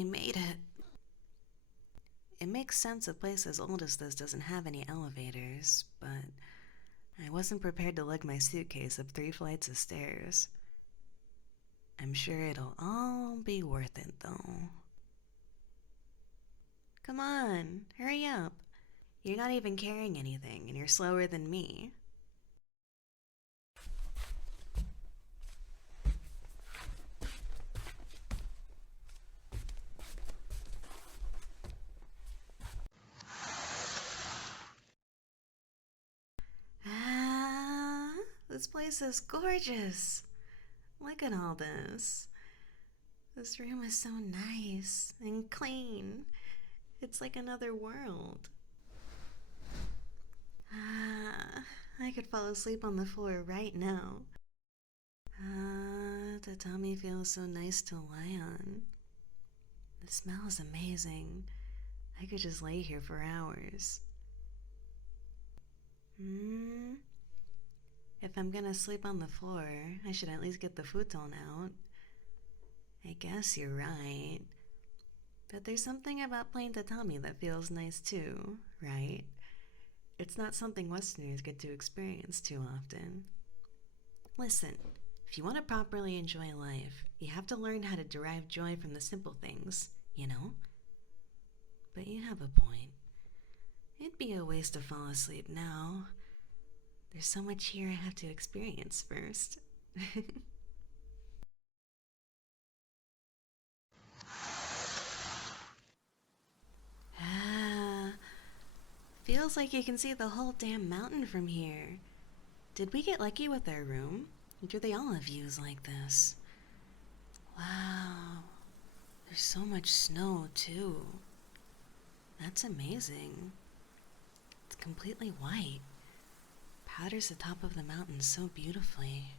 finally made it. It makes sense a place as old as this doesn't have any elevators, but I wasn't prepared to lug my suitcase up 3 flights of stairs. I'm sure it'll all be worth it, though. Come on, hurry up. You're not even carrying anything, and you're slower than me. Ah, this place is gorgeous. Look at all this. This room is so nice and clean. It's like another world. Ah, I could fall asleep on the floor right now. Ah, the tummy feels so nice to lie on. The smell is amazing. I could just lay here for hours. Hmm. If I'm gonna sleep on the floor, I should at least get the futon out. I guess you're right. But there's something about plain tatami that feels nice too, right? It's not something Westerners get to experience too often. Listen, if you want to properly enjoy life, you have to learn how to derive joy from the simple things, you know? But you have a point. It'd be a waste to fall asleep now. There's so much here I have to experience first. Ah, feels like you can see the whole damn mountain from here. Did we get lucky with our room? Or do they all have views like this? Wow, there's so much snow too. That's amazing. It's completely white. Powders the top of the mountain so beautifully.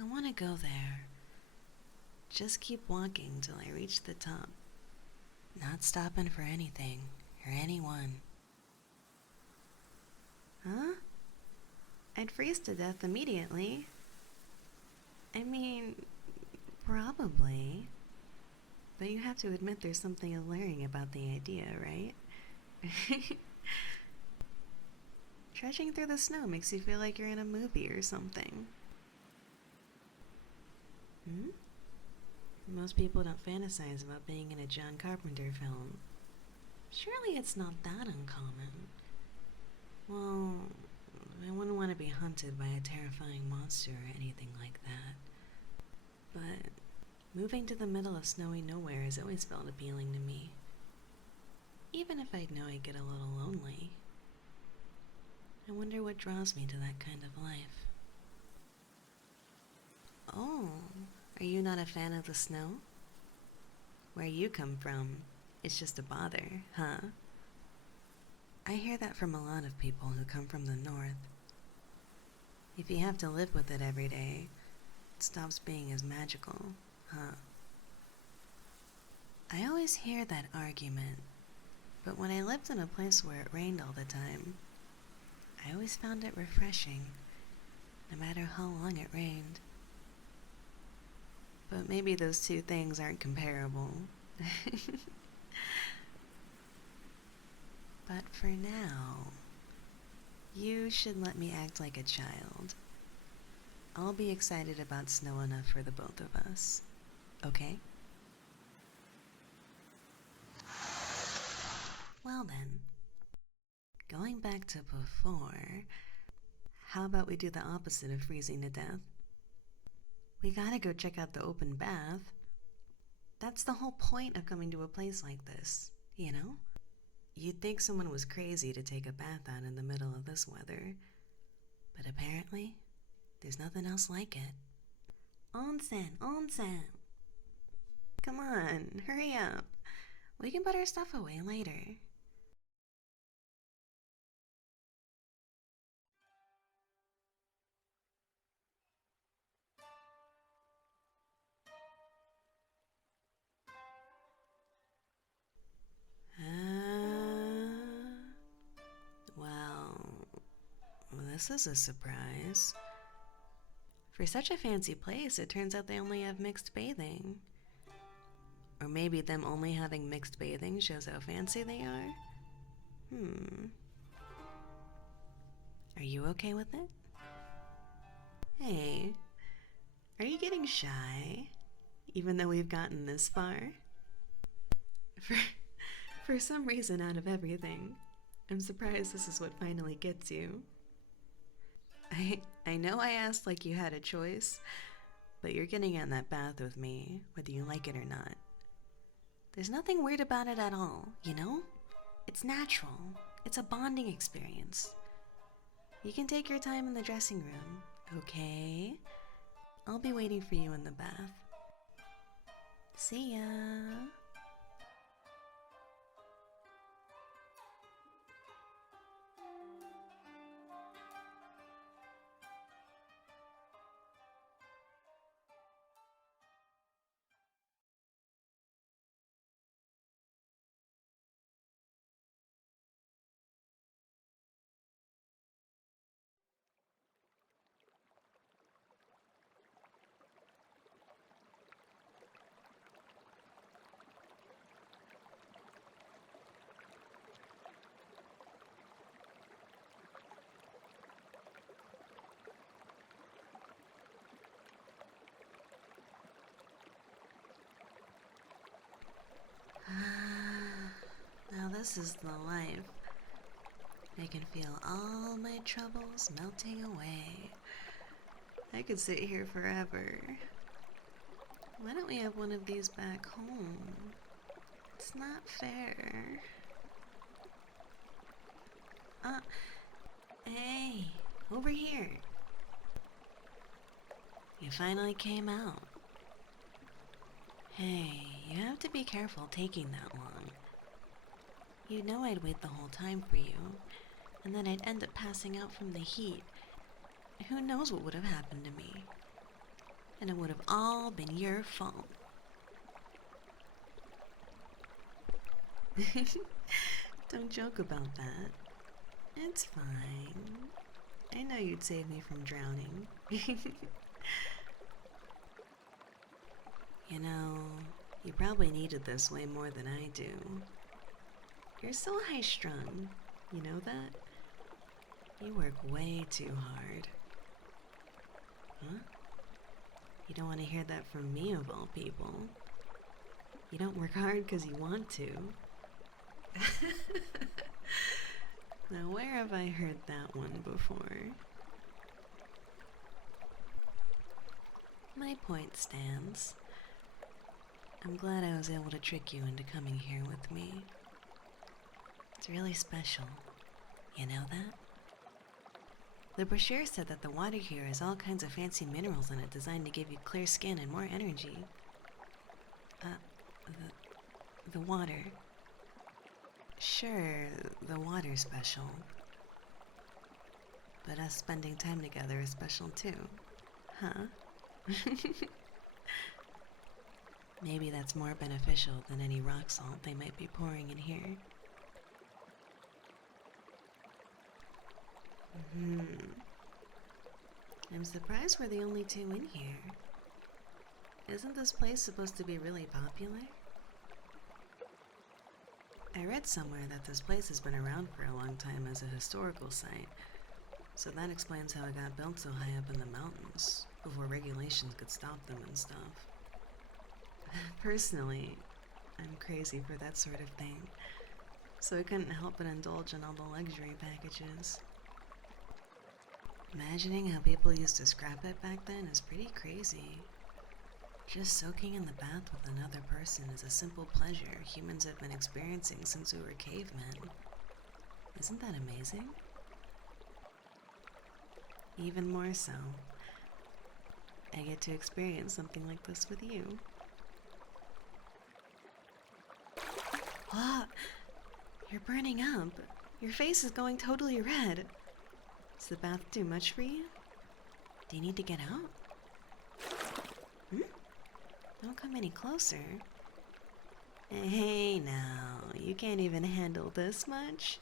I want to go there. Just keep walking till I reach the top. Not stopping for anything or anyone. Huh? I'd freeze to death immediately. I mean, probably. But you have to admit there's something alluring about the idea, right? Trudging through the snow makes you feel like you're in a movie or something. Hmm? Most people don't fantasize about being in a John Carpenter film. Surely it's not that uncommon. Well, I wouldn't want to be hunted by a terrifying monster or anything like that. But moving to the middle of snowy nowhere has always felt appealing to me. Even if I'd know I'd get a little lonely. I wonder what draws me to that kind of life. Oh, are you not a fan of the snow? Where you come from, it's just a bother, huh? I hear that from a lot of people who come from the north. If you have to live with it every day, it stops being as magical, huh? I always hear that argument, but when I lived in a place where it rained all the time, I always found it refreshing, no matter how long it rained. But maybe those two things aren't comparable. But for now, you should let me act like a child. I'll be excited about snow enough for the both of us, okay? Well then, going back to before, how about we do the opposite of freezing to death? We gotta go check out the open bath. That's the whole point of coming to a place like this, you know? You'd think someone was crazy to take a bath out in the middle of this weather, but apparently, there's nothing else like it. Onsen, onsen! Come on, hurry up. We can put our stuff away later. Well, this is a surprise. For such a fancy place, it turns out they only have mixed bathing. Or maybe them only having mixed bathing shows how fancy they are? Are you okay with it? Hey, are you getting shy? Even though we've gotten this far? For some reason out of everything, I'm surprised this is what finally gets you. I know I asked like you had a choice, but you're getting in that bath with me, whether you like it or not. There's nothing weird about it at all, you know? It's natural. It's a bonding experience. You can take your time in the dressing room, okay? I'll be waiting for you in the bath. See ya. Now this is the life. I can feel all my troubles melting away. I could sit here forever. Why don't we have one of these back home? It's not fair. Hey, over here. You finally came out. Hey, you have to be careful taking that long. You know I'd wait the whole time for you, and then I'd end up passing out from the heat. Who knows what would have happened to me? And it would have all been your fault. Don't joke about that. It's fine. I know you'd save me from drowning. You know, you probably needed this way more than I do. You're so high-strung, you know that? You work way too hard. Huh? You don't want to hear that from me, of all people. You don't work hard because you want to. Now, where have I heard that one before? My point stands. I'm glad I was able to trick you into coming here with me. It's really special. You know that? The brochure said that the water here has all kinds of fancy minerals in it designed to give you clear skin and more energy. The water. Sure, the water's special. But us spending time together is special too. Huh? Maybe that's more beneficial than any rock salt they might be pouring in here. I'm surprised we're the only two in here. Isn't this place supposed to be really popular? I read somewhere that this place has been around for a long time as a historical site, so that explains how it got built so high up in the mountains, before regulations could stop them and stuff. Personally, I'm crazy for that sort of thing, so I couldn't help but indulge in all the luxury packages. Imagining how people used to scrap it back then is pretty crazy. Just soaking in the bath with another person is a simple pleasure humans have been experiencing since we were cavemen. Isn't that amazing? Even more so, I get to experience something like this with you. What? You're burning up. Your face is going totally red. Is the bath too much for you? Do you need to get out? Don't come any closer. Hey now, you can't even handle this much?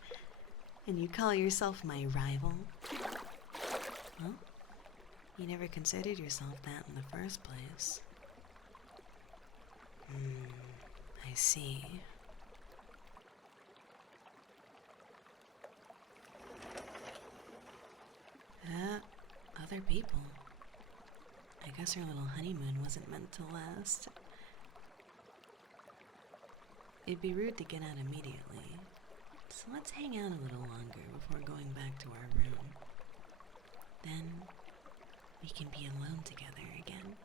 And you call yourself my rival? Well, you never considered yourself that in the first place. I see. Other people. I guess our little honeymoon wasn't meant to last. It'd be rude to get out immediately, so let's hang out a little longer before going back to our room. Then we can be alone together again.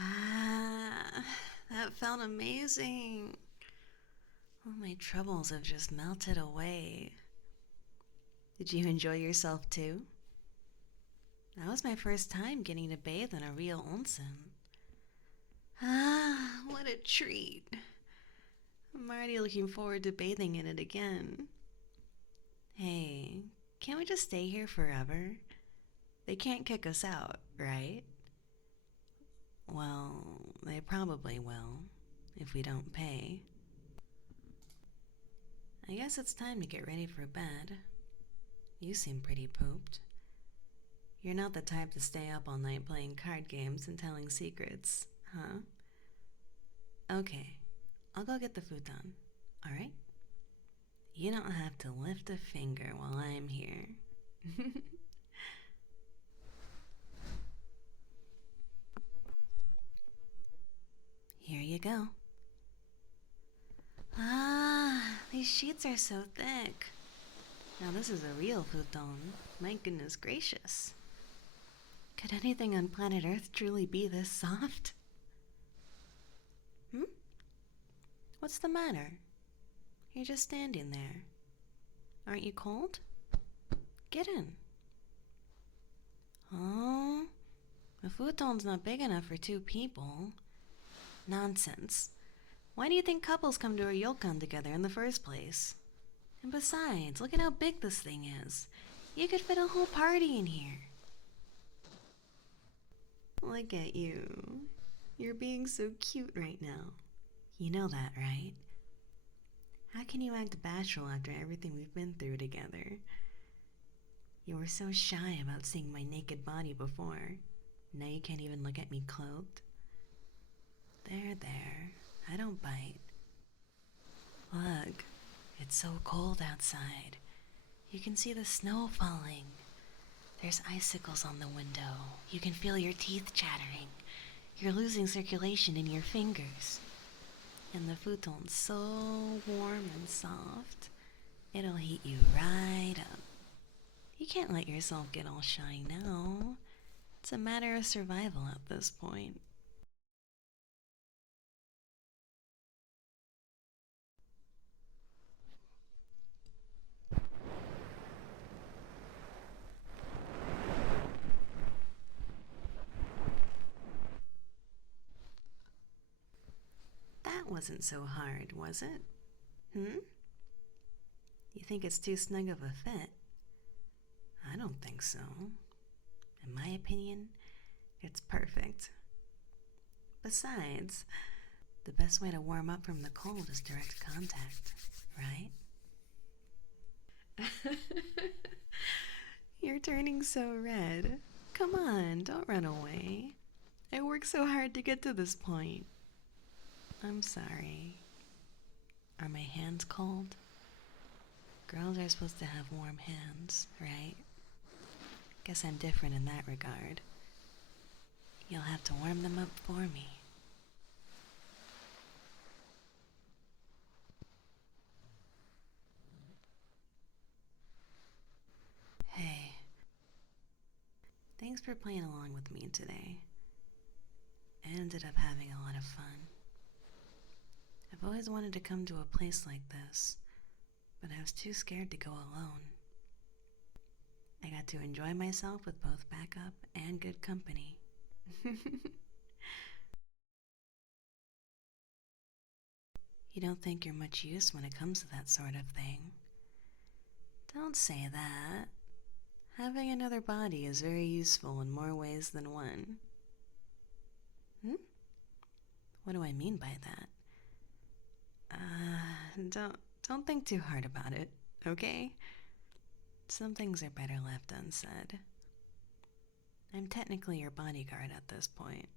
Ah, that felt amazing. All my troubles have just melted away. Did you enjoy yourself too? That was my first time getting to bathe in a real onsen. Ah, what a treat. I'm already looking forward to bathing in it again. Hey, can't we just stay here forever? They can't kick us out, right? Well, they probably will, if we don't pay. I guess it's time to get ready for bed. You seem pretty pooped. You're not the type to stay up all night playing card games and telling secrets, huh? Okay, I'll go get the futon, alright? You don't have to lift a finger while I'm here. Here you go. Ah, these sheets are so thick. Now this is a real futon. My goodness gracious. Could anything on planet Earth truly be this soft? Hmm? What's the matter? You're just standing there. Aren't you cold? Get in. Oh, the futon's not big enough for 2 people. Nonsense. Why do you think couples come to a Ryokan together in the first place? And besides, look at how big this thing is. You could fit a whole party in here. Look at you. You're being so cute right now. You know that, right? How can you act bashful after everything we've been through together? You were so shy about seeing my naked body before. Now you can't even look at me clothed. There. I don't bite. Look, it's so cold outside. You can see the snow falling. There's icicles on the window. You can feel your teeth chattering. You're losing circulation in your fingers. And the futon's so warm and soft, it'll heat you right up. You can't let yourself get all shy now. It's a matter of survival at this point. That wasn't so hard, was it? Hmm? You think it's too snug of a fit? I don't think so. In my opinion, it's perfect. Besides, the best way to warm up from the cold is direct contact, right? You're turning so red. Come on, don't run away. I worked so hard to get to this point. I'm sorry. Are my hands cold? Girls are supposed to have warm hands, right? Guess I'm different in that regard. You'll have to warm them up for me. Hey, thanks for playing along with me today. I ended up having a lot of fun. I've always wanted to come to a place like this, but I was too scared to go alone. I got to enjoy myself with both backup and good company. You don't think you're much use when it comes to that sort of thing. Don't say that. Having another body is very useful in more ways than one. Hmm? What do I mean by that? Don't think too hard about it, okay? Some things are better left unsaid. I'm technically your bodyguard at this point,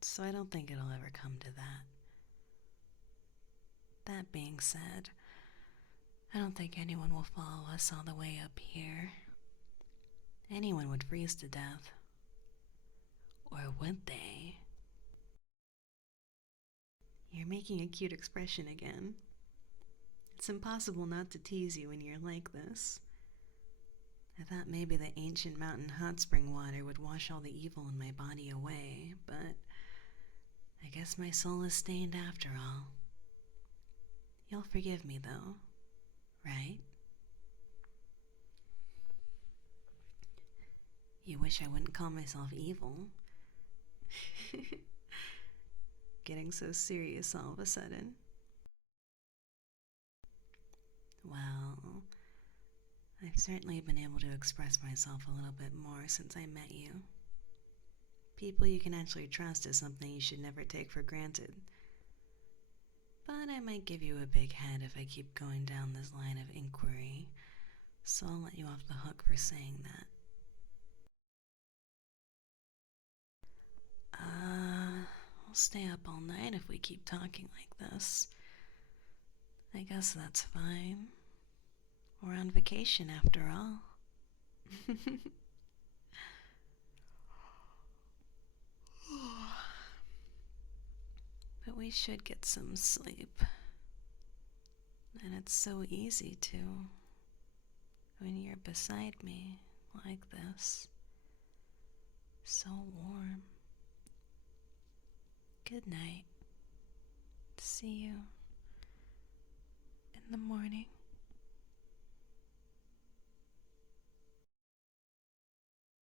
so I don't think it'll ever come to that. That being said, I don't think anyone will follow us all the way up here. Anyone would freeze to death. Or would they? You're making a cute expression again. It's impossible not to tease you when you're like this. I thought maybe the ancient mountain hot spring water would wash all the evil in my body away, but I guess my soul is stained after all. You'll forgive me though, right? You wish I wouldn't call myself evil. Getting so serious all of a sudden. Well, I've certainly been able to express myself a little bit more since I met you. People you can actually trust is something you should never take for granted. But I might give you a big head if I keep going down this line of inquiry, so I'll let you off the hook for saying that. We'll stay up all night if we keep talking like this. I guess that's fine. We're on vacation after all. But we should get some sleep. And it's so easy to when you're beside me like this. So warm. Good night. See you in the morning.